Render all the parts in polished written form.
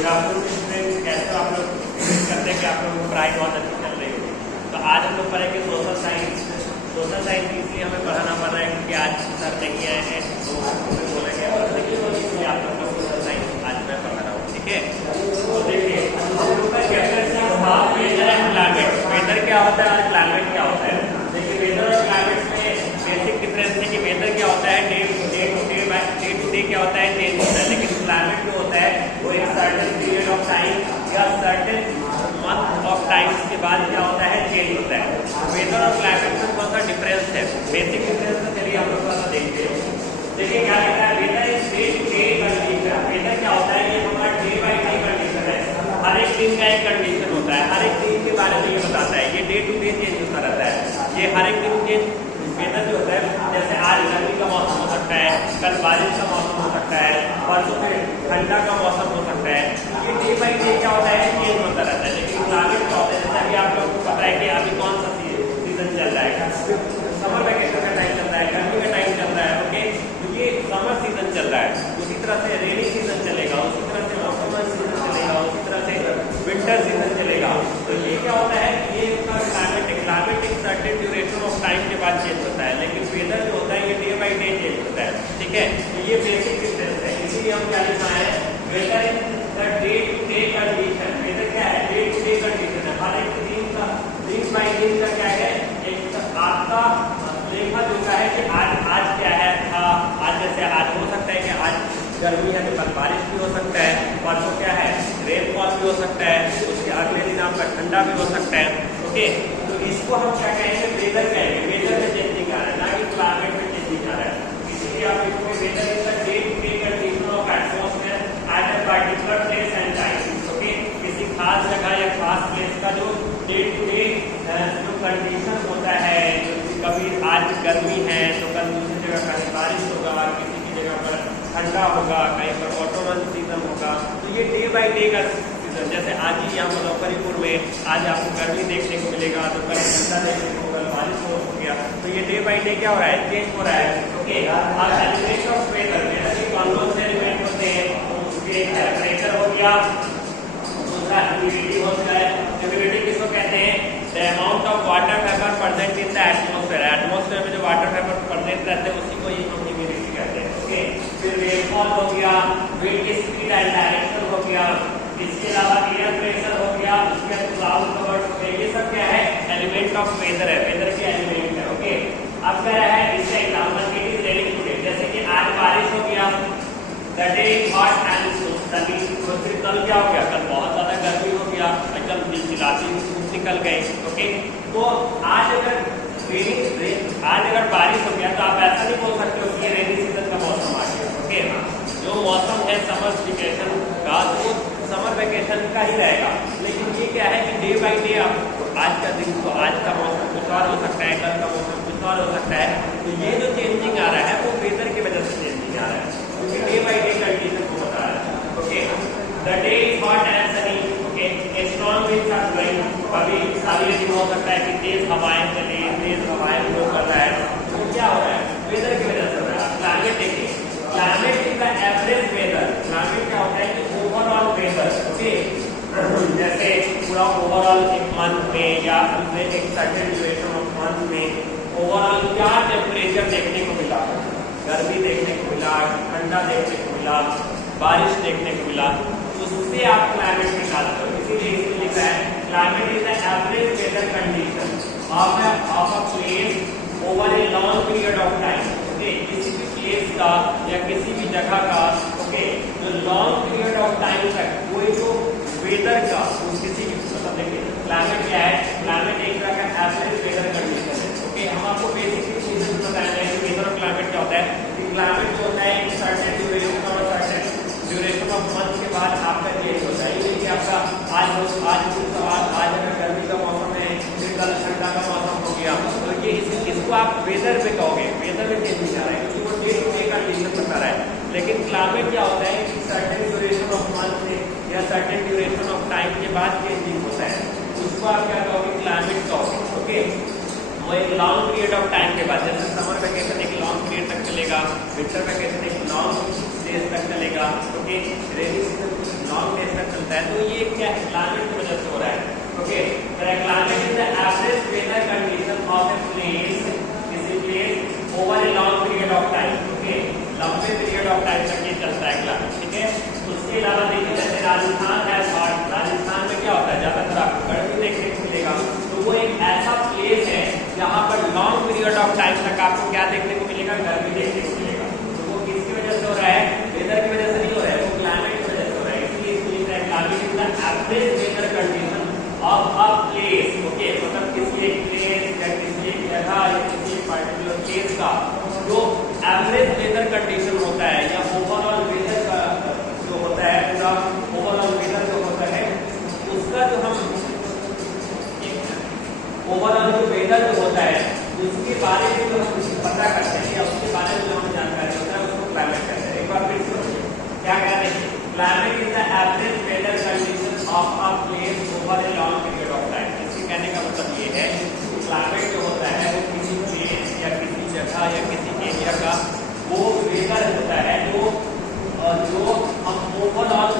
Good afternoon students, कैसे हो आप लोग? उम्मीद करते हैं कि आप लोगों को पढ़ाई बहुत अच्छी चल रही होगी। तो आज हम लोग पढ़ेंगे सोशल साइंस। सोशल साइंस इसलिए हमें पढ़ाना पड़ रहा है क्योंकि आज सर नहीं आए हैं, तो हमें बोलेंगे इसलिए आप लोग को सोशल साइंस आज मैं पढ़ा रहा हूँ। ठीक है, तो देखिए वेदर क्या होता है और क्लाइमेट क्या होता है। देखिए वेदर और क्लाइमेट में बेसिक डिफरेंस है कि वेदर क्या होता है, डे टू डे क्या होता है, चेंज होता है। लेकिन क्लाइमेट जो होता है वो एक सर्टेन पीरियड ऑफ टाइम या सर्टेन मंथ ऑफ टाइम के बाद क्या होता है, चेंज होता है। वेदर और क्लाइमेट में कौन सा डिफरेंस है, बेसिक डिफरेंस तो चलिए हम लोग थोड़ा देखते हैं। देखिए क्या कहता है, weather is day to day condition. Weather क्या होता है, ये हमारा डे बाई डे कंडीशन है। हर एक दिन का एक कंडीशन होता है, हर एक दिन के बारे में ये बताता है। ये डे टू डे चेंज होता रहता है, ये हर एक दिन चेंज। वेदर जो होता है, जैसे आज गर्मी का मौसम हो सकता है, कल बारिश का मौसम हो सकता है, परसों फिर ठंडा का मौसम हो सकता है। ये डे बाई डे क्या होता है, चेंज होता रहता है। लेकिन क्लाइमेट क्या होता है, जैसे अभी आप लोगों को पता है कि अभी कौन सा सीजन चल रहा है, समर वेकेशन का टाइम चल रहा है, गर्मी का टाइम चल रहा है। ओके, तो ये समर सीजन चल रहा है। उसी तरह से रेनी सीजन चलेगा, उसी तरह से ऑटमन सीजन चलेगा, उसी तरह से विंटर सीजन चलेगा। तो ये क्या होता है, ये क्लाइमेट एक सर्टेन ड्यूरेशन ऑफ टाइम के बाद चेंज होता है। लेकिन वेदर जो होता है ये डे बाई डे चेंज होता है। ठीक है, तो ये बेसिक डिफरेंस है। इसीलिए हम क्या लिखना है, weather is the day to day condition. Weather क्या है, डे टू डे कंडीशन है। हर एक दिन का, दिन बाई दिन का क्या है, एक आपका लेखा जोखा है कि आज क्या है। आज जैसे आज हो सकता है कि आज गर्मी है तो कल बारिश भी हो सकता है, परसों क्या है, रेनफॉल भी हो सकता है, उसके अगले दिन आपका ठंडा भी हो सकता है। ओके, तो इसको हम क्या कहेंगे, वेदर कहेंगे। वेदर में चेंजिंग आ रहा है, ना कि क्लाइमेट में चेंजिंग आ रहा है। इसीलिए आप लिखोगे weather is the day to day condition of atmosphere at a particular place and time. Okay, किसी खास जगह या खास प्लेस का जो डे टू डे जो कंडीशन होता है, कभी आज गर्मी है तो कल दूसरी जगह कहीं बारिश होगा, किसी की जगह पर ठंडा होगा, कहीं पर ऑटोमन सीजन होगा। तो ये डे बाई डे का सीजन, जैसे आज ही यहाँ मुजफ्फरपुर में आज आपको गर्मी देखने को मिलेगा, तो कल ठंडा देखने को, कल बारिश हो गया। तो ये डे बाई डे क्या हो रहा है, चेंज हो रहा है। ओके, अब एलिमेंट ऑफ वेदर, वेदर के कौन से एलिमेंट होते हैं, उसके टेम्परेचर हो गया, दूसरा ह्यूमिडिटी हो गया है। ह्यूमिडिटी किसको कहते हैं, the amount of water vapour present in the atmosphere. Atmosphere में जो वाटर वेपर प्रेजेंट रहते हैं उसी को ही हम ह्यूमिडिटी कहते हैं। ओके, फिर रेनफॉल हो गया, विंड स्पीड एंड डायरेक्शन हो गया, इसके अलावा एयर प्रेशर हो गया, उसके बाद क्लाउड कवर हो गया। ये सब क्या है, एलिमेंट ऑफ वेदर है, वेदर के एलिमेंट है। ओके, अब क्या है, इसका example it is raining today, जैसे कि आज बारिश हो गया, the day is hot and Sunny. तो फिर कल क्या हो गया, कल बहुत ज्यादा गर्मी हो गया, एकदम चिलचिलाती धूप निकल गई। ओके, तो आज अगर बारिश हो गया तो आप ऐसा नहीं बोल सकते हो कि ये रेनी सीजन का मौसम आ गया। ओके, जो मौसम है समर वेकेशन का, वो समर वेकेशन का ही रहेगा। लेकिन ये क्या है कि डे बाई डे आप आज का दिन, तो आज का मौसम कुछ और हो सकता है, कल का मौसम कुछ और हो सकता है। तो ये जो चेंजिंग आ रहा है वो वेदर की वजह से चेंजिंग आ रहा है, क्योंकि डे बाई डे कंडीशन को बता रहा है। Okay, the day is hot and sunny. Okay, strong winds are blowing. कभी सारी दिन हो सकता है कि तेज हवाएं चले, तेज हवाएं ब्लो कर रहा है। तो क्या हो रहा है, वेदर की वजह से हो रहा है। क्लाइमेट देखिए, climate is the average weather. Climate क्या होता है कि ओवरऑल वेदर। ओके, जैसे पूरा ओवरऑल एक मंथ में या एक सर्टेन ड्यूरेशन ऑफ मंथ में ओवरऑल क्या टेम्परेचर देखने को मिला, गर्मी देखने को मिला, ठंडा देखने को मिला, बारिश देखने को मिला, उससे आप क्लाइमेट निकालते हो। इसीलिए इसमें लिखा है climate is the average weather condition of a place over a long period of time. Okay, किसी भी प्लेस का या किसी भी जगह का, ओके, जो लॉन्ग पीरियड ऑफ टाइम तक कोई जो वेदर का किसी भी, मतलब देखिए क्लाइमेट क्या है, क्लाइमेट एक तरह का एवरेज वेदर कंडीशन है। ओके, हम आपको बेसिक चीजें बताएंगे कि वेदर और क्लाइमेट क्या होता है। क्लाइमेट जो होता है एक सर्टेन ड्यूरेशन और सर्टेन ड्यूरेशन ऑफ मंथ के बाद आपका चेंज होता है। ये कि आपका आज अगर गर्मी का मौसम है, फिर कल ठंडा का मौसम हो गया, तो ये इसको आप वेदर में कहोगे, वेदर में चेंज आ रहा है, क्योंकि वो डे टू डे कंडीशन बता रहा है। लेकिन क्लाइमेट क्या होता है कि सर्टेन ड्यूरेशन ऑफ मंथ से या सर्टेन ड्यूरेशन ऑफ टाइम के बाद चेंजिंग होता है, उसको आप क्या कहोगे, क्लाइमेट कहोगे। ओके, वो एक लॉन्ग पीरियड ऑफ टाइम के बाद, जैसे समर वेकेशन एक लॉन्ग पीरियड तक चलेगा, विंटर वेकेशन एक लॉन्ग डेज तक चलेगा। Okay, rainy season long days तक चलता है, तो ये क्या है, क्लाइमेट की वजह से हो रहा है। Okay, climate is the average weather condition of a place, किसी place over a long period of time. Okay, लंबे पीरियड ऑफ टाइम तक ये चलता है क्लाइमेट, ठीक है। उसके अलावा देखिए जैसे राजस्थान है, राजस्थान में क्या होता है, ज्यादातर आपको गर्मी देखने को मिलेगा, तो वो एक ऐसा प्लेस है जहाँ पर लॉन्ग पीरियड ऑफ टाइम तक आपको क्या देखने को मिलेगा, गर्मी देखने को मिलेगा। तो वो किसकी वजह से हो रहा है, वेदर की वजह से नहीं हो रहा है, वो क्लाइमेट की वजह से हो रहा है। इसलिए इसलिए climate is the average weather condition of a place. Okay, मतलब किसी एक प्लेस या किसी एक जगह या किसी एक पर्टिकुलर प्लेस का जो एवरेज वेदर कंडीशन होता है या ओवरऑल वेदर का जो होता है, पूरा ओवरऑल वेदर जो होता है उसका जो हम ओवरऑल जो वेदर जो होता है उसके बारे में जो हम पता करते हैं या उसके बारे में जो हमें जानकारी होता है उसको क्लाइमेट कहते हैं। एक बार फिर से क्या कह रहे हैं, climate is the average weather condition of a place over a long period of time. इसके कहने का मतलब ये है कि क्लाइमेट जो होता है वो किसी प्लेस या किसी जगह या किसी एरिया का वो वेदर होता है जो हम ओवरऑल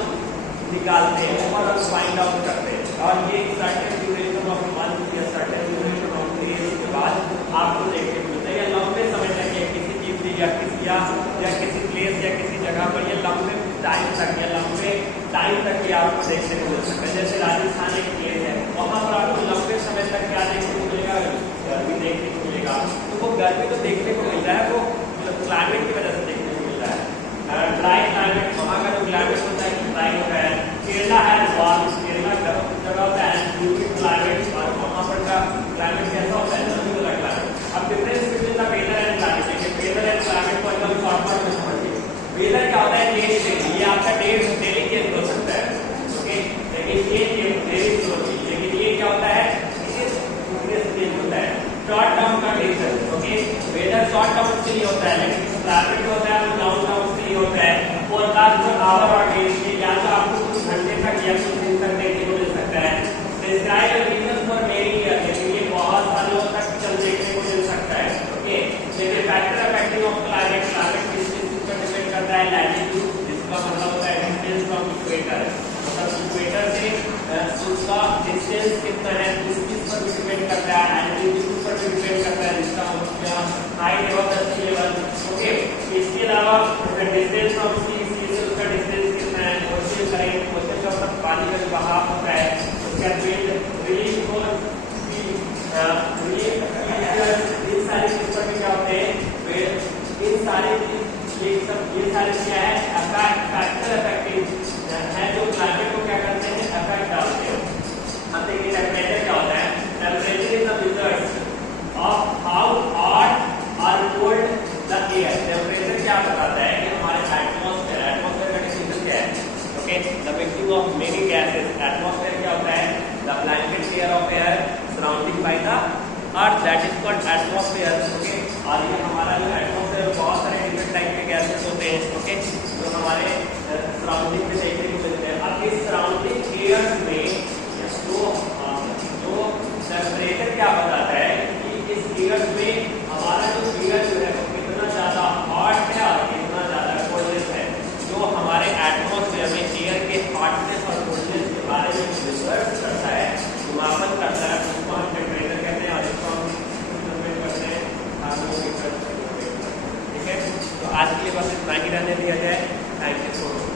निकालते हैं, ओवरऑल फाइंड आउट करते हैं, और ये सर्टेन ड्यूरेशन ऑफ मंथ या सर्टेन ड्यूरेशन ऑफ डेज के बाद आपको देखने को मिलता है। या लंबे समय तक ये किसी चीज या किसी प्लेस या किसी जगह पर ये लंबे टाइम तक या लंबे टाइम तक ये आपको देखने को मिल सकता है। जैसे राजस्थान एक प्लेस है, वहां पर आपको लंबे समय तक क्या देखने को मिलेगा, गर्मी देखने को मिलेगा। तो वो गर्मी तो देखने को मिल रहा है, वो क्लाइमेट की वजह से देखने को मिल रहा है। ड्राई क्लाइमेट, वहाँ का जो क्लाइमेट होता है ड्राई होता है। केरला है वार्म, केरला जगह होता है ह्यूमिड क्लाइमेट, और वहाँ पर का क्लाइमेट कैसा होता है, नमी वाला क्लाइमेट। अब difference between the weather and climate देखिए, वेदर एंड क्लाइमेट को एकदम शॉर्ट में समझिए। वेदर क्या होता है, डेली डेली, ये आपका डेली चेंज हो सकता है। ओके, लेकिन ये डेली होती है, लेकिन ये क्या होता है, चेंज होता है, short term condition. Okay, weather short term के लिए होता है, लेकिन क्लाइमेट जो होता है वो लॉन्ग टर्म के लिए होता है। फोरकास्ट जो आवर और डेज के, या तो आपको कुछ घंटे तक या कुछ दिन तक देखने को मिल सकता है। Describe the region for many year, ये बहुत सालों तक चल देखने को मिल सकता है। ओके, लेकिन factor affecting of climate, climate किस चीज पर डिपेंड करता है, लैटिट्यूड, जिसका मतलब होता है डिस्टेंस फ्रॉम इक्वेटर, मतलब इक्वेटर से उसका डिस्टेंस कितना है उस चीज पर भी डिपेंड करता है। एल्टीट्यूड पर भी डिपेंड करता है, जिसका मतलब हाई लेवल का सी लेवल। ओके, इसके अलावा डिस्टेंस फ्रॉम सी से उसका डिस्टेंस कितना है, ओशन करेंगे, ओशन का मतलब पानी का जो बहाव होता है, उसका विंड रिलीफ और इन सारी चीज पर भी क्या होते हैं, इन सारे ये सारे क्या है, फैक्टर अफेक्टिंग है जो क्लाइमेट को क्या करते हैं, अफेक्ट डालते हैं। अब देखिए टेम्परेचर क्या होता है, temperature is the measure of how hot और कोल्ड द एयर। टेम्परेचर क्या बताता है कि हमारे एटमॉस्फेयर का डिफिनेशन क्या है। Okay, the mixing of many gases, atmosphere क्या होता है, the blanket layer of air surrounding by the earth, that is called atmosphere. Okay, और ये हमारा जो एटमॉस्फेयर बहुत सारे डिफरेंट टाइप के गैसेस होते हैं। ओके, जो हमारे सराउंडिंग में देखने को मिलते हैं। अब इस सराउंडिंग एयर में जो टेम्परेचर क्या बताता है कि इस एयर में हमारा जो एयर जो है वो कितना ज्यादा हॉट है और कितना ज्यादा कोल्डनेस है। जो हमारे एटमॉस्फेयर में एयर के हॉटनेस और कोल्डनेस के बारे में रिसर्च करता है, मापन करता है, उसको हम टेम्परेचर कहते हैं, और इसको हम करते हैं थर्मोमीटर। ठीक है, तो आज के लिए बस इतना ही रहने दिया जाए। Thank you so much.